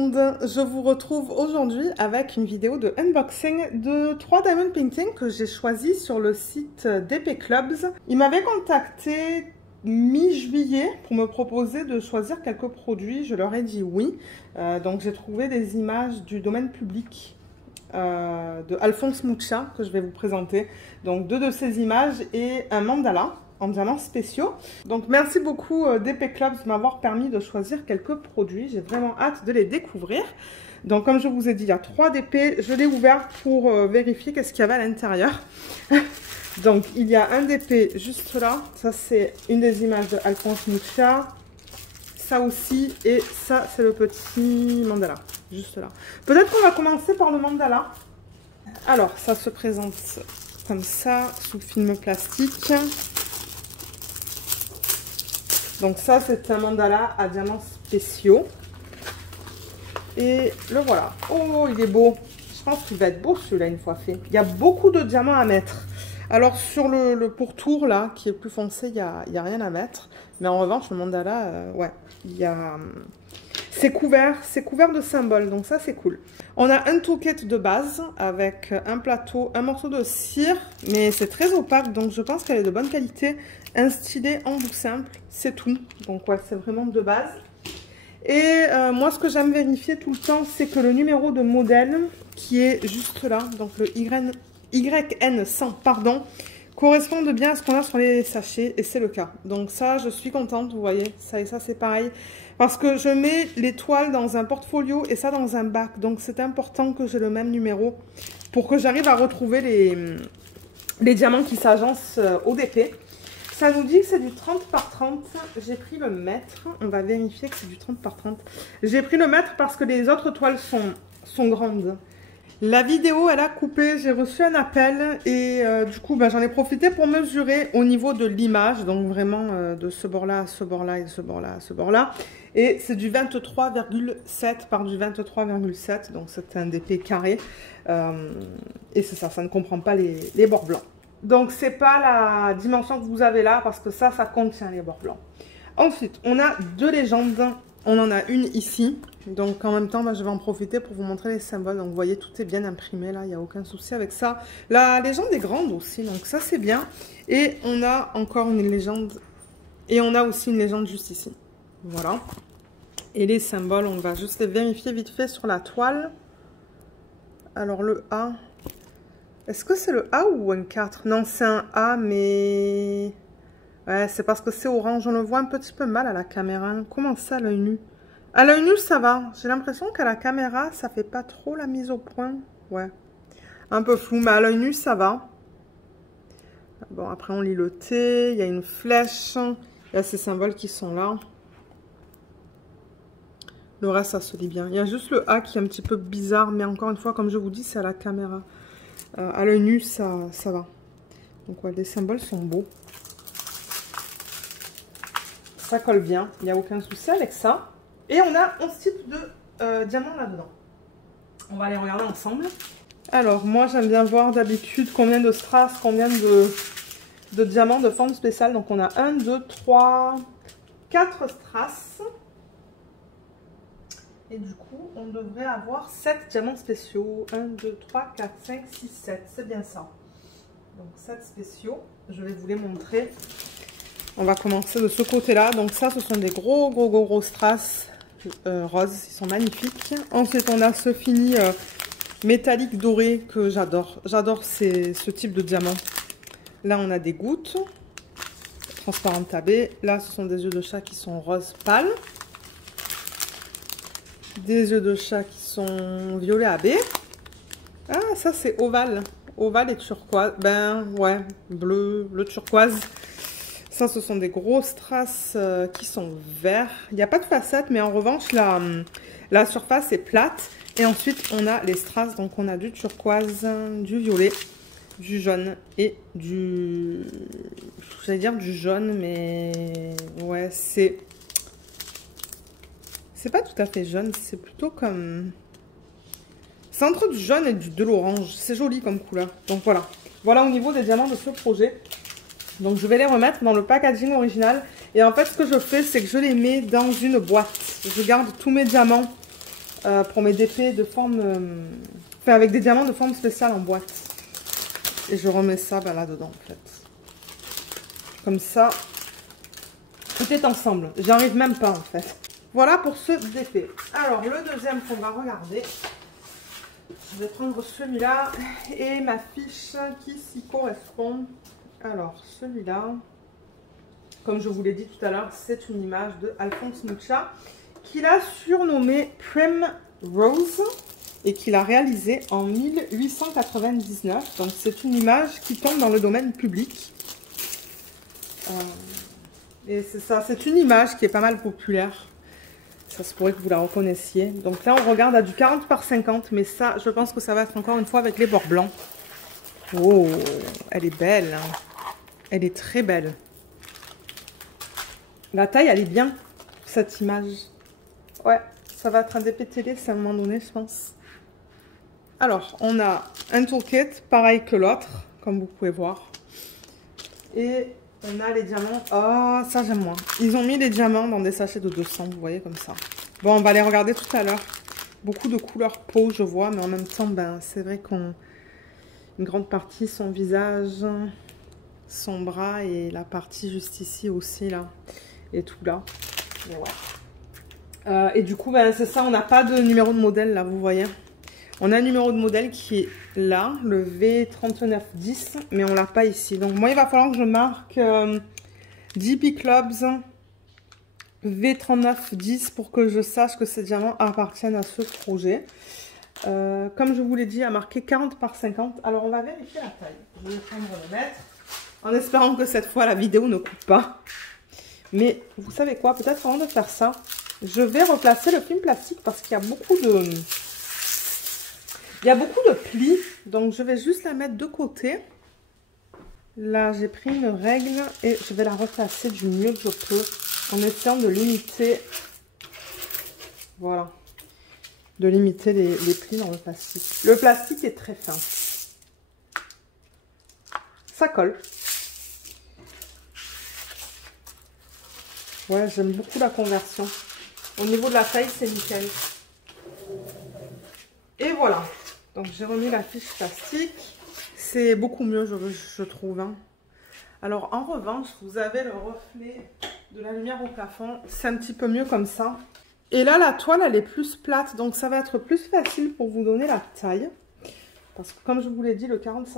monde, je vous retrouve aujourd'hui avec une vidéo de unboxing de 3 diamond paintings que j'ai choisi sur le site DP Clubs. Ils m'avaient contacté mi-juillet pour me proposer de choisir quelques produits, je leur ai dit oui. Donc j'ai trouvé des images du domaine public de Alphonse Mucha que je vais vous présenter. Donc 2 de ces images et un mandala en diamants spéciaux. Donc merci beaucoup DP Clubs de m'avoir permis de choisir quelques produits. J'ai vraiment hâte de les découvrir. Donc comme je vous ai dit, il y a 3 DP. Je l'ai ouvert pour vérifier qu'est-ce qu'il y avait à l'intérieur. Donc il y a un DP juste là. Ça c'est une des images de Alphonse Mucha. Ça aussi. Et ça c'est le petit mandala. Juste là. Peut-être qu'on va commencer par le mandala. Alors ça se présente comme ça sous film plastique. Donc ça, c'est un mandala à diamants spéciaux. Et le voilà. Oh, il est beau. Je pense qu'il va être beau celui-là une fois fait. Il y a beaucoup de diamants à mettre. Alors sur le pourtour là, qui est plus foncé, il n'y a rien à mettre. Mais en revanche, le mandala, ouais, il y a... C'est couvert de symboles, donc ça c'est cool. On a un toolkit de base avec un plateau, un morceau de cire, mais c'est très opaque, donc je pense qu'elle est de bonne qualité. Un stylet en bout simple, c'est tout. Donc ouais, c'est vraiment de base. Et moi, ce que j'aime vérifier tout le temps, c'est que le numéro de modèle, qui est juste là, donc le YN100, pardon, corresponde bien à ce qu'on a sur les sachets, et c'est le cas. Donc ça, je suis contente, vous voyez, ça et ça, c'est pareil. Parce que je mets les toiles dans un portfolio et ça dans un bac. Donc c'est important que j'ai le même numéro pour que j'arrive à retrouver les diamants qui s'agencent au DP. Ça nous dit que c'est du 30 par 30. J'ai pris le mètre. On va vérifier que c'est du 30 par 30. J'ai pris le mètre parce que les autres toiles sont grandes. La vidéo, elle a coupé. J'ai reçu un appel et du coup, j'en ai profité pour mesurer au niveau de l'image. Donc vraiment de ce bord-là à ce bord-là et de ce bord-là à ce bord-là. Et c'est du 23,7 par du 23,7. Donc c'est un DP carré. Et c'est ça, ça ne comprend pas les bords blancs. Donc c'est pas la dimension que vous avez là parce que ça contient les bords blancs. Ensuite, on a 2 légendes. On en a une ici. Donc en même temps, je vais en profiter pour vous montrer les symboles. Donc vous voyez, tout est bien imprimé là, il n'y a aucun souci avec ça. La légende est grande aussi, donc ça c'est bien. Et on a encore une légende. Et on a aussi une légende juste ici. Voilà. Et les symboles, on va juste les vérifier vite fait sur la toile. Alors le A. Est-ce que c'est le A ou un 4? Non, c'est un A, mais... Ouais, c'est parce que c'est orange. On le voit un petit peu mal à la caméra. Comment ça, à l'œil nu? À l'œil nu, ça va. J'ai l'impression qu'à la caméra, ça fait pas trop la mise au point. Ouais. Un peu flou, mais à l'œil nu, ça va. Bon, après, on lit le T. Il y a une flèche. Il y a ces symboles qui sont là. Le reste, ça se lit bien. Il y a juste le A qui est un petit peu bizarre. Mais encore une fois, comme je vous dis, c'est à la caméra. À l'œil nu, ça va. Donc, ouais, les symboles sont beaux. Ça colle bien, il n'y a aucun souci avec ça. Et on a 11 types de diamants là-dedans. On va les regarder ensemble. Alors, moi, j'aime bien voir d'habitude combien de strass, combien de diamants de forme spéciale. Donc, on a 1, 2, 3, 4 strass. Et du coup, on devrait avoir 7 diamants spéciaux. 1, 2, 3, 4, 5, 6, 7. C'est bien ça. Donc, 7 spéciaux. Je vais vous les montrer. On va commencer de ce côté-là. Donc ça, ce sont des gros strass roses. Ils sont magnifiques. Ensuite, on a ce fini métallique doré que j'adore. J'adore ce type de diamant. Là, on a des gouttes transparentes tabées. Là, ce sont des yeux de chat qui sont rose pâle. Des yeux de chat qui sont violet AB. Ah, ça, c'est ovale. Ovale et turquoise. Ben, ouais, bleu turquoise. Ça, ce sont des gros strass qui sont verts. Il n'y a pas de facette, mais en revanche, la surface est plate. Et ensuite, on a les strass. Donc, on a du turquoise, du violet, du jaune et du... J'allais dire du jaune, mais... Ouais, c'est pas tout à fait jaune. C'est plutôt comme... C'est entre du jaune et de l'orange. C'est joli comme couleur. Donc, voilà. Voilà au niveau des diamants de ce projet. Donc, je vais les remettre dans le packaging original. Et en fait, ce que je fais, c'est que je les mets dans une boîte. Je garde tous mes diamants pour mes DP de forme... enfin, avec des diamants de forme spéciale en boîte. Et je remets ça là-dedans, en fait. Comme ça, tout est ensemble. J'arrive même pas, en fait. Voilà pour ce DP. Alors, le deuxième qu'on va regarder... Je vais prendre celui-là et ma fiche qui s'y correspond. Alors, celui-là, comme je vous l'ai dit tout à l'heure, c'est une image de Alphonse Mucha qu'il a surnommé Primrose et qu'il a réalisé en 1899. Donc, c'est une image qui tombe dans le domaine public. Et c'est ça, c'est une image qui est pas mal populaire. Ça se pourrait que vous la reconnaissiez. Donc là, on regarde à du 40 par 50. Mais ça, je pense que ça va être encore une fois avec les bords blancs. Oh, elle est belle. Hein. Elle est très belle. La taille, elle est bien, cette image. Ouais, ça va être un DP télé, c'est à un moment donné, je pense. Alors, on a un toolkit, pareil que l'autre, comme vous pouvez voir. Et... on a les diamants. Oh, ça j'aime moins. Ils ont mis les diamants dans des sachets de 200, vous voyez, comme ça. Bon, on va les regarder tout à l'heure. Beaucoup de couleur peau, je vois, mais en même temps, ben, c'est vrai qu'on... une grande partie, son visage, son bras et la partie juste ici aussi, là. Et tout là. Et, ouais. Et du coup, ben, c'est ça, on n'a pas de numéro de modèle, là, vous voyez. On a un numéro de modèle qui est là, le V3910, mais on l'a pas ici. Donc moi, il va falloir que je marque DP Clubs V3910 pour que je sache que ces diamants appartiennent à ce projet. Comme je vous l'ai dit, à marquer 40 par 50. Alors on va vérifier la taille. Je vais prendre le mètre, en espérant que cette fois la vidéo ne coupe pas. Mais vous savez quoi, peut-être avant de faire ça, je vais replacer le film plastique parce qu'il y a beaucoup de... il y a beaucoup de plis, donc je vais juste la mettre de côté. Là, j'ai pris une règle et je vais la replacer du mieux que je peux en essayant de limiter, voilà, de limiter les plis dans le plastique. Le plastique est très fin. Ça colle. Ouais, j'aime beaucoup la conversion. Au niveau de la taille, c'est nickel. Et voilà. Donc j'ai remis la fiche plastique. C'est beaucoup mieux, je trouve. Hein. Alors en revanche, vous avez le reflet de la lumière au plafond. C'est un petit peu mieux comme ça. Et là, la toile, elle est plus plate. Donc ça va être plus facile pour vous donner la taille. Parce que comme je vous l'ai dit, le 40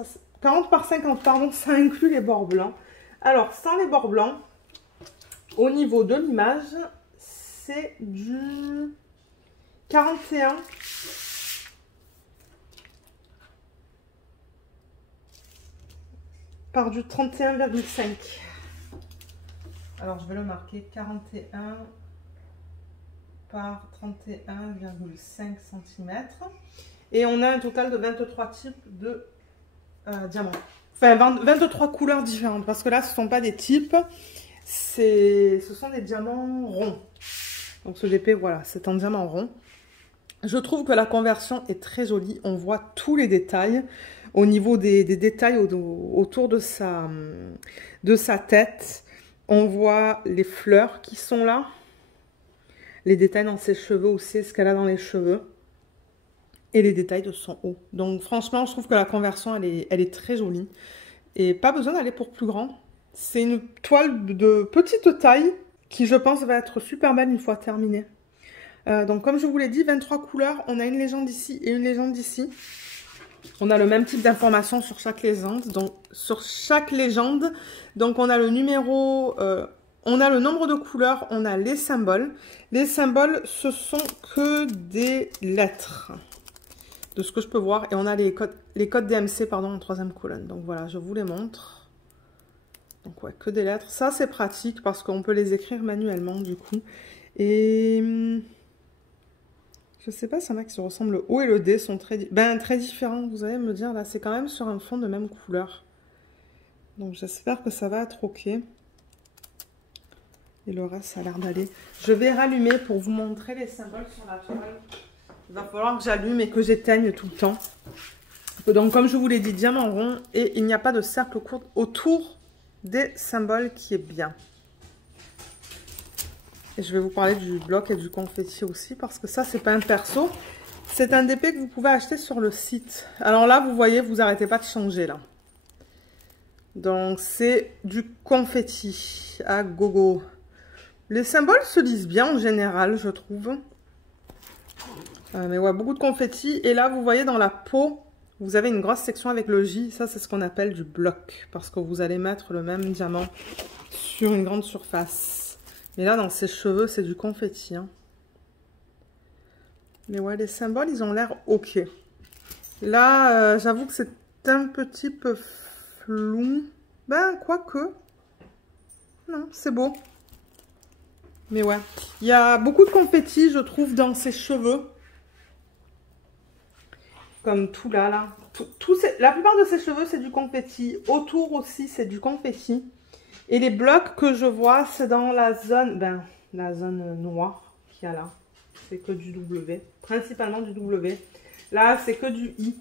par 50, pardon, ça inclut les bords blancs. Alors sans les bords blancs, au niveau de l'image, c'est du 41 par du 31,5. Alors je vais le marquer 41 par 31,5 cm. Et on a un total de 23 types de diamants. Enfin 23 couleurs différentes. Parce que là ce ne sont pas des types, ce sont des diamants ronds. Donc ce DP, voilà, c'est un diamant rond. Je trouve que la conversion est très jolie. On voit tous les détails. Au niveau des détails autour de sa tête, on voit les fleurs qui sont là. Les détails dans ses cheveux aussi, ce qu'elle a dans les cheveux. Et les détails de son haut. Donc franchement, je trouve que la conversion, elle est très jolie. Et pas besoin d'aller pour plus grand. C'est une toile de petite taille qui, je pense, va être super belle une fois terminée. Donc comme je vous l'ai dit, 23 couleurs. On a une légende ici et une légende ici. On a le même type d'information sur chaque légende. Donc on a le numéro, on a le nombre de couleurs, on a les symboles. Les symboles, ce sont que des lettres, de ce que je peux voir. Et on a les codes DMC, pardon, en troisième colonne. Donc voilà, je vous les montre. Donc ouais, que des lettres. Ça, c'est pratique parce qu'on peut les écrire manuellement du coup. Et... je sais pas, ça y en a qui se ressemblent. Le O et le D sont très différents. Vous allez me dire, là, c'est quand même sur un fond de même couleur. Donc, j'espère que ça va être OK. Et le reste, ça a l'air d'aller. Je vais rallumer pour vous montrer les symboles sur la toile. Il va falloir que j'allume et que j'éteigne tout le temps. Donc, comme je vous l'ai dit, diamant rond. Et il n'y a pas de cercle court autour des symboles qui est bien. Et je vais vous parler du bloc et du confetti aussi, parce que ça, c'est pas un perso. C'est un DP que vous pouvez acheter sur le site. Alors là, vous voyez, vous n'arrêtez pas de changer, là. Donc, c'est du confetti à gogo. Les symboles se lisent bien en général, je trouve. Mais ouais, beaucoup de confetti. Et là, vous voyez dans la peau, vous avez une grosse section avec le J. Ça, c'est ce qu'on appelle du bloc. Parce que vous allez mettre le même diamant sur une grande surface. Mais là, dans ses cheveux, c'est du confetti. Hein. Mais ouais, les symboles, ils ont l'air ok. Là, j'avoue que c'est un petit peu flou. Ben, quoique. Non, c'est beau. Mais ouais. Il y a beaucoup de confetti, je trouve, dans ses cheveux. Comme tout là, là. La plupart de ses cheveux, c'est du confetti. Autour aussi, c'est du confetti. Et les blocs que je vois, c'est dans la zone... Ben, la zone noire qu'il y a là. C'est que du W. Principalement du W. Là, c'est que du I.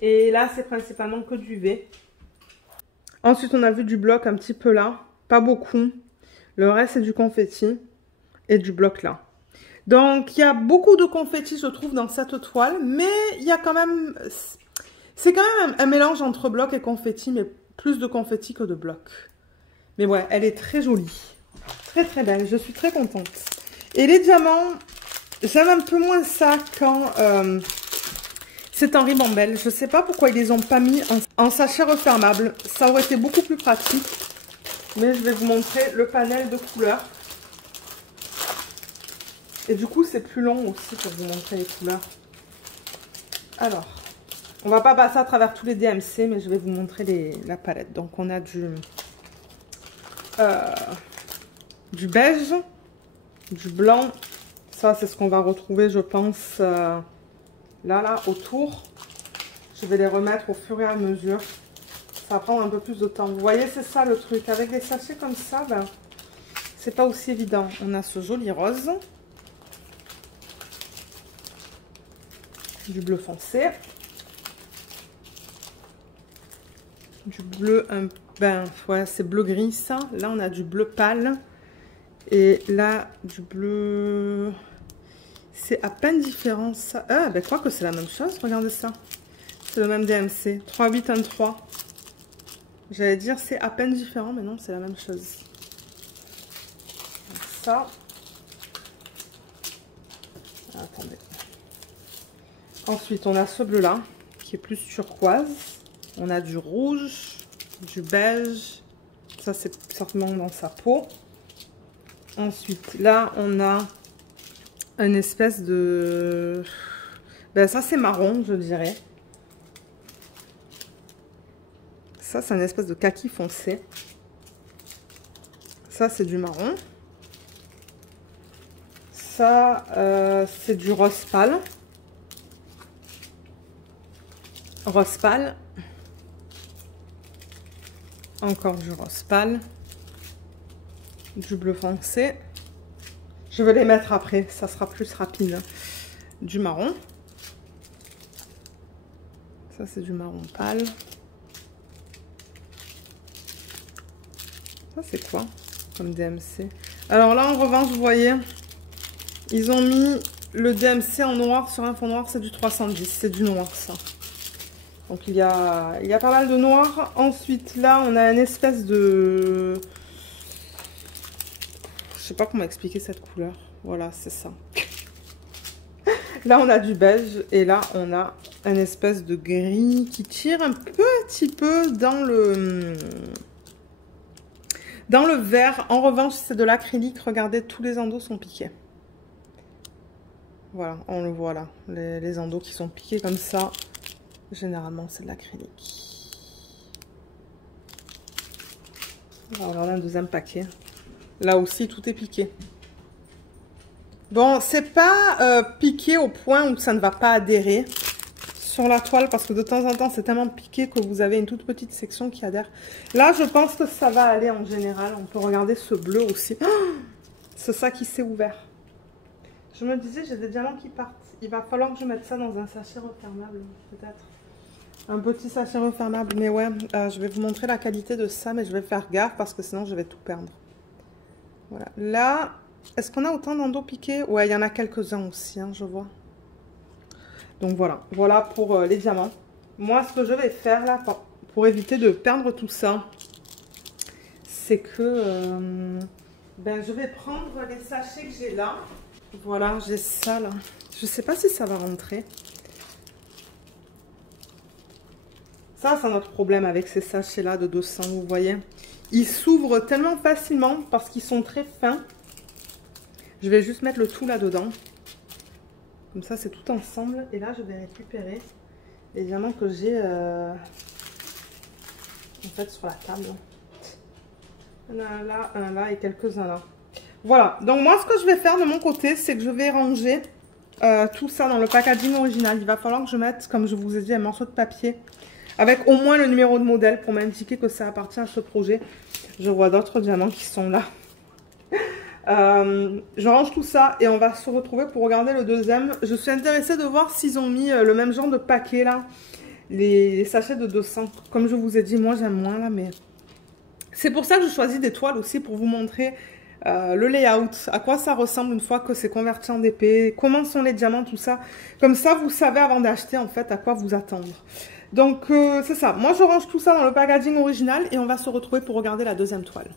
Et là, c'est principalement que du V. Ensuite, on a vu du bloc un petit peu là. Pas beaucoup. Le reste, c'est du confetti. Et du bloc là. Donc, il y a beaucoup de confetti, je trouve, dans cette toile. Mais il y a quand même... C'est quand même un mélange entre bloc et confetti. Mais plus de confetti que de bloc. Mais ouais, elle est très jolie. Très, très belle. Je suis très contente. Et les diamants, j'aime un peu moins ça quand... c'est en ribambelle. Je ne sais pas pourquoi ils les ont pas mis en sachet refermable. Ça aurait été beaucoup plus pratique. Mais je vais vous montrer le panel de couleurs. Et du coup, c'est plus long aussi pour vous montrer les couleurs. Alors, on va pas passer à travers tous les DMC, mais je vais vous montrer la palette. Donc, on a du beige, du blanc. Ça, c'est ce qu'on va retrouver, je pense, là, autour. Je vais les remettre au fur et à mesure. Ça va prendre un peu plus de temps. Vous voyez, c'est ça le truc. Avec des sachets comme ça, ben, c'est pas aussi évident. On a ce joli rose. Du bleu foncé. Du bleu, ben, ouais, c'est bleu gris, ça. Là, on a du bleu pâle. Et là, du bleu... C'est à peine différent, ça. Ah, ben, quoi que c'est la même chose. Regardez ça. C'est le même DMC. 3813. J'allais dire c'est à peine différent, mais non, c'est la même chose. Ça. Attendez. Ensuite, on a ce bleu-là, qui est plus turquoise. On a du rouge, du beige. Ça, c'est certainement dans sa peau. Ensuite, là, on a une espèce de... Ben, ça, c'est marron, je dirais. Ça, c'est une espèce de kaki foncé. Ça, c'est du marron. Ça, c'est du rose pâle. Rose pâle. Encore du rose pâle. Du bleu foncé. Je vais les mettre après, ça sera plus rapide. Du marron. Ça, c'est du marron pâle. Ça, c'est quoi comme DMC? Alors là, en revanche, vous voyez, ils ont mis le DMC en noir sur un fond noir, c'est du 310. C'est du noir, ça. Donc, il y a pas mal de noir. Ensuite, là, on a une espèce de... Je sais pas comment expliquer cette couleur. Voilà, c'est ça. Là, on a du beige. Et là, on a une espèce de gris qui tire un petit peu dans le vert. En revanche, c'est de l'acrylique. Regardez, tous les endos sont piqués. Voilà, on le voit là. Les endos qui sont piqués comme ça. Généralement, c'est de l'acrylique. On va regarder un deuxième paquet. Là aussi, tout est piqué. Bon, c'est pas piqué au point où ça ne va pas adhérer sur la toile. Parce que de temps en temps, c'est tellement piqué que vous avez une toute petite section qui adhère. Là, je pense que ça va aller en général. On peut regarder ce bleu aussi. Oh, c'est ça qui s'est ouvert. Je me disais, j'ai des diamants qui partent. Il va falloir que je mette ça dans un sachet refermable, peut-être. Un petit sachet refermable. Mais ouais, je vais vous montrer la qualité de ça. Mais je vais faire gaffe parce que sinon, je vais tout perdre. Voilà. Là, Est-ce qu'on a autant d'endos piqués? Ouais, il y en a quelques-uns aussi, hein, je vois. Donc voilà, voilà pour les diamants. Moi, ce que je vais faire là, pour éviter de perdre tout ça, c'est que ben, je vais prendre les sachets que j'ai là. Voilà, j'ai ça là. Je sais pas si ça va rentrer. Ça, c'est notre problème avec ces sachets-là de 200, vous voyez. Ils s'ouvrent tellement facilement parce qu'ils sont très fins. Je vais juste mettre le tout là-dedans. Comme ça, c'est tout ensemble. Et là, je vais récupérer les diamants que j'ai en fait sur la table. Un là et quelques-uns là. Voilà. Donc moi, ce que je vais faire de mon côté, c'est que je vais ranger tout ça dans le packaging original. Il va falloir que je mette, comme je vous ai dit, un morceau de papier avec au moins le numéro de modèle pour m'indiquer que ça appartient à ce projet. Je vois d'autres diamants qui sont là. Je range tout ça et on va se retrouver pour regarder le deuxième. Je suis intéressée de voir s'ils ont mis le même genre de paquet là, les sachets de 200. Comme je vous ai dit, moi j'aime moins là, mais c'est pour ça que je choisis des toiles aussi, pour vous montrer le layout, à quoi ça ressemble une fois que c'est converti en DP, comment sont les diamants, tout ça. Comme ça, vous savez avant d'acheter en fait à quoi vous attendre. Donc c'est ça, moi je range tout ça dans le packaging original et on va se retrouver pour regarder la deuxième toile.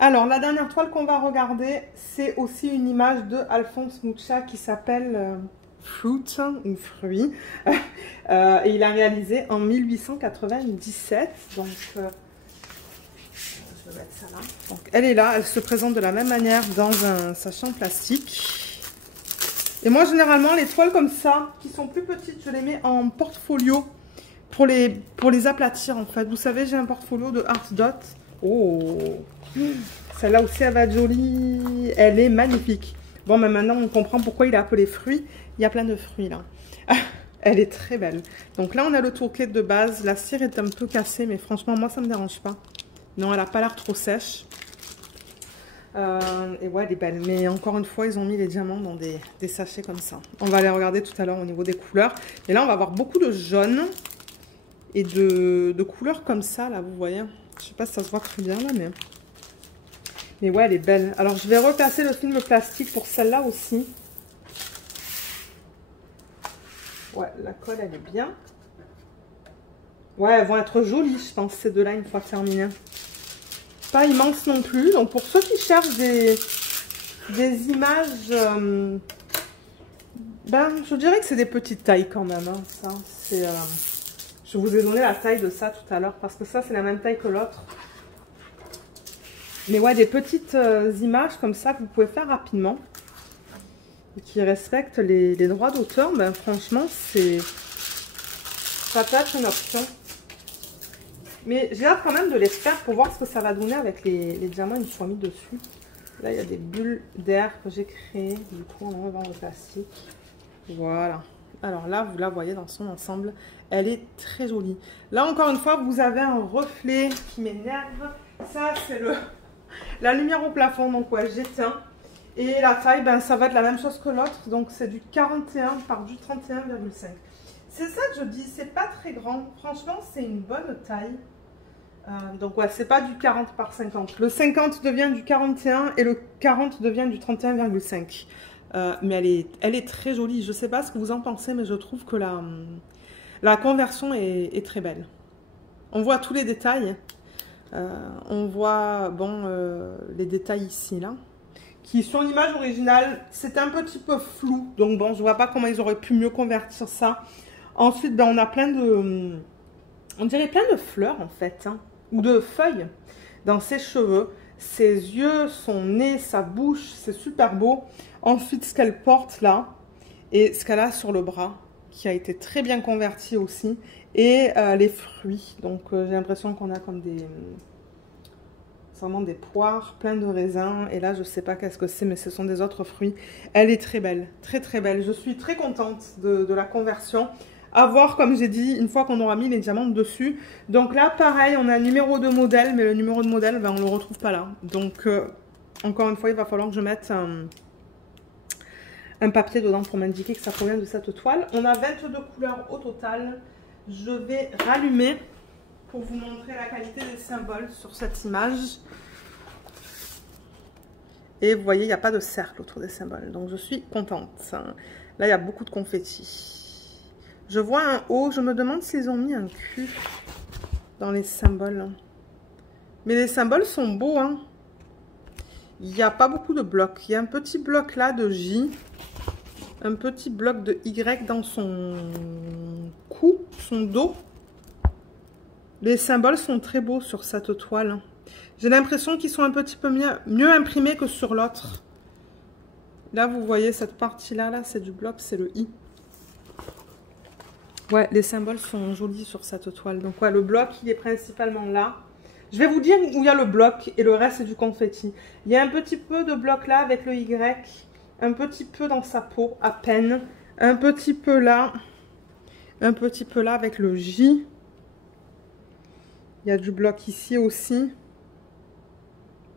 Alors, la dernière toile qu'on va regarder, c'est aussi une image de Alphonse Mucha qui s'appelle Fruit ou Fruit. Et il a réalisé en 1897. Donc, je vais mettre ça là. Donc, elle est là, elle se présente de la même manière dans un sachet en plastique. Et moi, généralement, les toiles comme ça, qui sont plus petites, je les mets en portfolio pour les aplatir en fait. Vous savez, j'ai un portfolio de Art Dot. Oh, celle-là aussi, elle va être jolie. Elle est magnifique. Bon, mais maintenant, on comprend pourquoi il est appelé fruit. Il y a plein de fruits, là. Elle est très belle. Donc là, on a le tourquet de base. La cire est un peu cassée, mais franchement, moi, ça ne me dérange pas. Non, elle n'a pas l'air trop sèche. Et ouais, elle est belle. Mais encore une fois, ils ont mis les diamants dans des sachets comme ça. On va les regarder tout à l'heure au niveau des couleurs. Et là, on va avoir beaucoup de jaune et de couleurs comme ça, là, vous voyez. Je sais pas si ça se voit très bien, là, mais ouais, elle est belle. Alors, je vais repasser le film plastique pour celle-là aussi. Ouais, la colle, elle est bien. Ouais, elles vont être jolies, je pense, ces deux-là, une fois terminées. Pas immense non plus. Donc, pour ceux qui cherchent des images... ben, je dirais que c'est des petites tailles quand même. Hein, ça, c'est... je vous ai donné la taille de ça tout à l'heure, parce que ça, c'est la même taille que l'autre. Mais ouais, des petites images comme ça que vous pouvez faire rapidement. Et qui respectent les droits d'auteur, ben franchement, ça peut être une option. Mais j'ai hâte quand même de les faire pour voir ce que ça va donner avec les diamants une fois mis dessus. Là, il y a des bulles d'air que j'ai créées. Du coup, on revend le plastique. Voilà. Alors là, vous la voyez dans son ensemble. Elle est très jolie. Là, encore une fois, vous avez un reflet qui m'énerve. Ça, c'est la lumière au plafond. Donc, ouais, j'éteins. Et la taille, ben, ça va être la même chose que l'autre. Donc, c'est du 41 par du 31,5. C'est ça que je dis. C'est pas très grand. Franchement, c'est une bonne taille. Donc, ouais, c'est pas du 40 par 50. Le 50 devient du 41 et le 40 devient du 31,5. Mais elle est très jolie. Je sais pas ce que vous en pensez, mais je trouve que la conversion est très belle. On voit tous les détails. On voit, bon, les détails ici, là. Qui sont l'image originale, c'est un petit peu flou, donc bon, je vois pas comment ils auraient pu mieux convertir ça. Ensuite, ben, on a plein de, on dirait plein de fleurs en fait, hein, ou de feuilles dans ses cheveux, ses yeux, son nez, sa bouche, c'est super beau. Ensuite, ce qu'elle porte là, et ce qu'elle a sur le bras, qui a été très bien converti aussi, et les fruits. Donc j'ai l'impression qu'on a comme des... vraiment des poires, plein de raisins. Et là, je sais pas qu'est-ce que c'est, mais ce sont des autres fruits. Elle est très belle, très très belle. Je suis très contente de la conversion. À voir, comme j'ai dit, une fois qu'on aura mis les diamants dessus. Donc là, pareil, on a un numéro de modèle, mais le numéro de modèle, ben, on le retrouve pas là. Donc, encore une fois, il va falloir que je mette un papier dedans pour m'indiquer que ça provient de cette toile. On a 22 couleurs au total. Je vais rallumer pour vous montrer la qualité des symboles sur cette image. Et vous voyez, il n'y a pas de cercle autour des symboles. Donc, je suis contente. Là, il y a beaucoup de confettis. Je vois un O. Je me demande s'ils ont mis un Q dans les symboles. Mais les symboles sont beaux, hein. Il n'y a pas beaucoup de blocs. Il y a un petit bloc là de J. Un petit bloc de Y dans son cou, son dos. Les symboles sont très beaux sur cette toile. J'ai l'impression qu'ils sont un petit peu mieux imprimés que sur l'autre. Là, vous voyez cette partie-là, là, c'est du bloc, c'est le I. Ouais, les symboles sont jolis sur cette toile. Donc, ouais, le bloc, il est principalement là. Je vais vous dire où il y a le bloc et le reste, c'est du confetti. Il y a un petit peu de bloc là avec le Y. Un petit peu dans sa peau, à peine. Un petit peu là. Un petit peu là avec le J. Il y a du bloc ici aussi.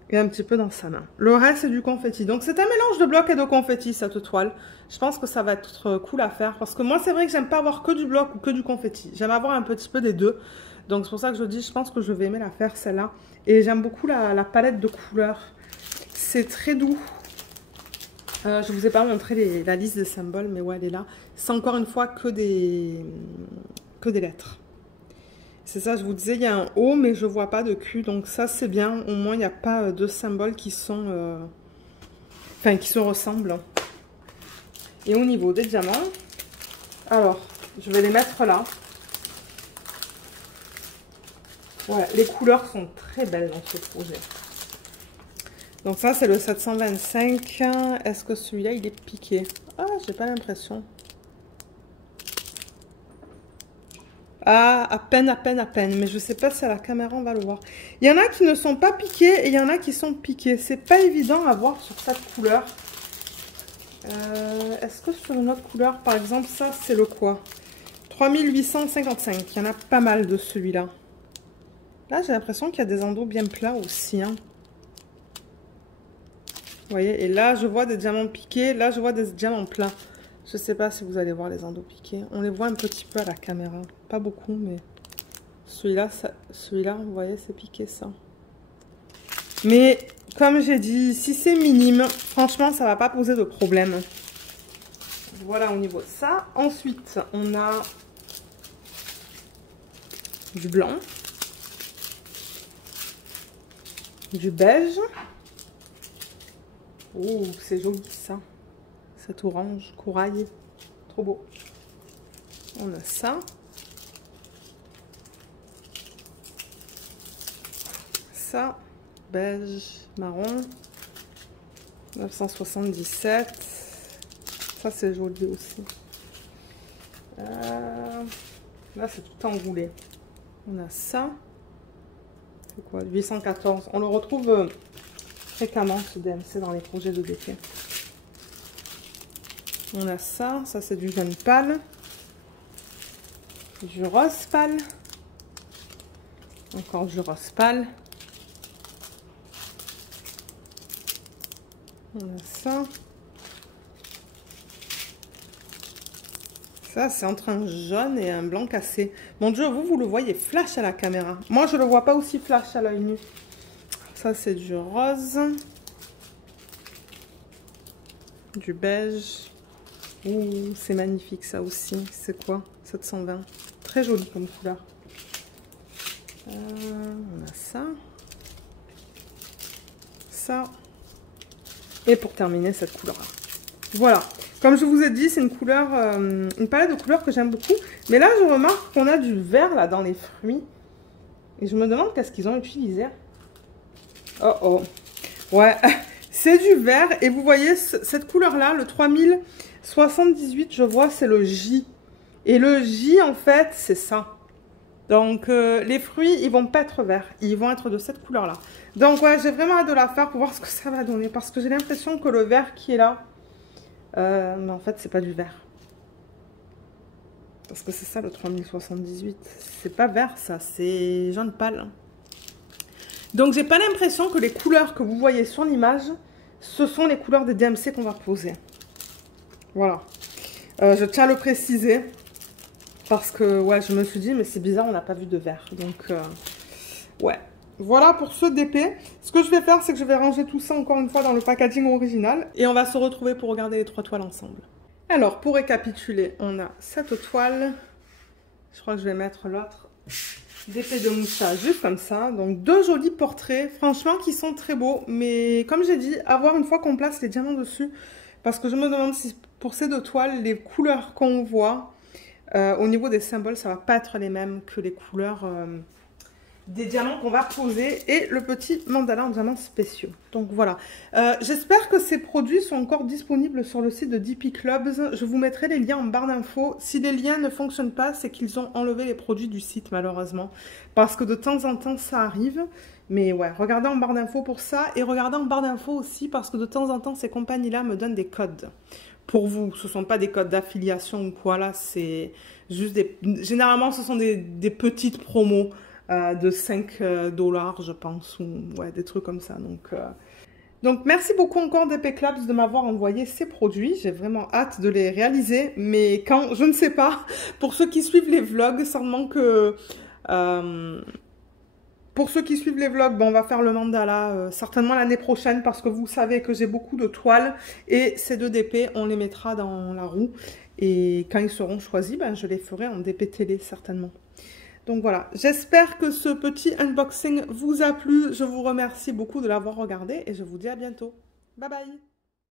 Et un petit peu dans sa main. Le reste, c'est du confetti. Donc, c'est un mélange de bloc et de confetti, cette toile. Je pense que ça va être cool à faire. Parce que moi, c'est vrai que j'aime pas avoir que du bloc ou que du confetti. J'aime avoir un petit peu des deux. Donc, c'est pour ça que je dis, je pense que je vais aimer la faire, celle-là. Et j'aime beaucoup la palette de couleurs. C'est très doux. Je vous ai pas montré la liste des symboles, mais ouais, elle est là. C'est encore une fois que des lettres. C'est ça, je vous disais, il y a un O, mais je vois pas de Q, donc ça c'est bien. Au moins, il n'y a pas de symboles qui sont... Enfin, qui se ressemblent. Et au niveau des diamants, alors, je vais les mettre là. Voilà, les couleurs sont très belles dans ce projet. Donc ça, c'est le 725. Est-ce que celui-là, il est piqué? Ah, j'ai pas l'impression. Ah, à peine. Mais je sais pas si à la caméra, on va le voir. Il y en a qui ne sont pas piqués et il y en a qui sont piqués. C'est pas évident à voir sur cette couleur. Est-ce que sur une autre couleur, par exemple, ça, c'est le quoi? 3855. Il y en a pas mal de celui-là. Là, j'ai l'impression qu'il y a des endos bien plats aussi, hein. Vous voyez, et là, je vois des diamants piqués. Là, je vois des diamants plats. Je ne sais pas si vous allez voir les endos piqués. On les voit un petit peu à la caméra. Pas beaucoup, mais celui-là, vous voyez, c'est piqué, ça. Mais, comme j'ai dit, si c'est minime, franchement, ça ne va pas poser de problème. Voilà, au niveau de ça. Ensuite, on a du blanc. Du beige. Oh, c'est joli ça. Cet orange corail. Trop beau. On a ça. Ça. Beige, marron. 977. Ça, c'est joli aussi. Là, c'est tout enroulé. On a ça. C'est quoi? 814. On le retrouve fréquemment, ce DMC, dans les projets de DP. On a ça. Ça, c'est du jaune pâle. Du rose pâle. Encore du rose pâle. On a ça. Ça, c'est entre un jaune et un blanc cassé. Mon Dieu, vous le voyez flash à la caméra. Moi, je ne le vois pas aussi flash à l'œil nu. Ça, c'est du rose. Du beige. Ouh, c'est magnifique, ça aussi. C'est quoi? 720. Très joli comme couleur. On a ça. Ça. Et pour terminer, cette couleur-là. Voilà. Comme je vous ai dit, c'est une couleur, une palette de couleurs que j'aime beaucoup. Mais là, je remarque qu'on a du vert là dans les fruits. Et je me demande qu'est-ce qu'ils ont utilisé. Oh oh. Ouais, c'est du vert. Et vous voyez, cette couleur-là, le 3078, je vois, c'est le J. Et le J, en fait, c'est ça. Donc, les fruits, ils vont pas être verts. Ils vont être de cette couleur-là. Donc, ouais, j'ai vraiment hâte de la faire pour voir ce que ça va donner. Parce que j'ai l'impression que le vert qui est là, mais en fait, c'est pas du vert. Parce que c'est ça, le 3078. C'est pas vert, ça. C'est jaune pâle. Donc, j'ai pas l'impression que les couleurs que vous voyez sur l'image, ce sont les couleurs des DMC qu'on va poser. Voilà. Je tiens à le préciser. Parce que, ouais, je me suis dit, mais c'est bizarre, on n'a pas vu de vert. Donc, ouais. Voilà pour ce DP. Ce que je vais faire, c'est que je vais ranger tout ça encore une fois dans le packaging original. Et on va se retrouver pour regarder les 3 toiles ensemble. Alors, pour récapituler, on a cette toile. Je crois que je vais mettre l'autre DP de Moussa juste comme ça. Donc, 2 jolis portraits, franchement, qui sont très beaux. Mais comme j'ai dit, à voir une fois qu'on place les diamants dessus. Parce que je me demande si pour ces 2 toiles, les couleurs qu'on voit au niveau des symboles, ça va pas être les mêmes que les couleurs des diamants qu'on va poser et le petit mandala en diamants spéciaux. Donc voilà. J'espère que ces produits sont encore disponibles sur le site de DP Clubs. Je vous mettrai les liens en barre d'infos. Si les liens ne fonctionnent pas, c'est qu'ils ont enlevé les produits du site malheureusement. Parce que de temps en temps, ça arrive. Mais ouais, regardez en barre d'infos pour ça. Et regardez en barre d'infos aussi parce que de temps en temps, ces compagnies-là me donnent des codes. Pour vous, ce ne sont pas des codes d'affiliation ou quoi là. C'est juste des... Généralement, ce sont des petites promos. De 5 $, je pense, ou ouais, des trucs comme ça. Donc merci beaucoup encore DP Clubs de m'avoir envoyé ces produits. J'ai vraiment hâte de les réaliser, mais quand, je ne sais pas. Pour ceux qui suivent les vlogs, certainement que... pour ceux qui suivent les vlogs, bon, on va faire le mandala certainement l'année prochaine parce que vous savez que j'ai beaucoup de toiles et ces 2 DP, on les mettra dans la roue. Et quand ils seront choisis, ben, je les ferai en DP télé certainement. Donc voilà, j'espère que ce petit unboxing vous a plu. Je vous remercie beaucoup de l'avoir regardé et je vous dis à bientôt. Bye bye!